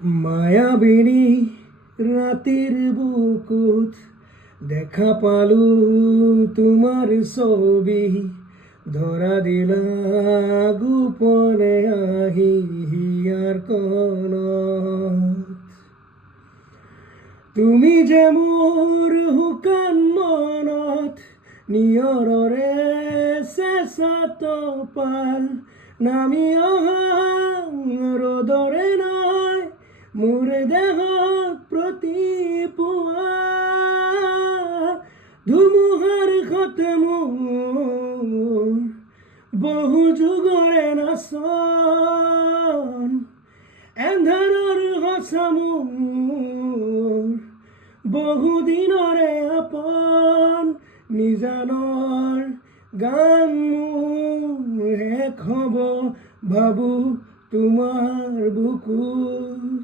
মায়াবিনী রাতের বুকুত দেখা পালু তোমার ছবি ধরা দিলা গোপনে আহি হিয়ার কণত তুমি যে মোৰ শুকান মনত নিয়ৰৰে চেঁচাত পাল নামি অহা ৰ'দৰে নাই মোৰ দেহত প্ৰতিপুৱা ধুমুহাৰ সতে মোৰ বহু যুগৰে নাচন এন্ধাৰৰ সঁচা মোৰ বহুদিনৰে আপন নিজানৰ গান মোৰ শেষ হ'ব ভাবো তোমাৰ বুকুত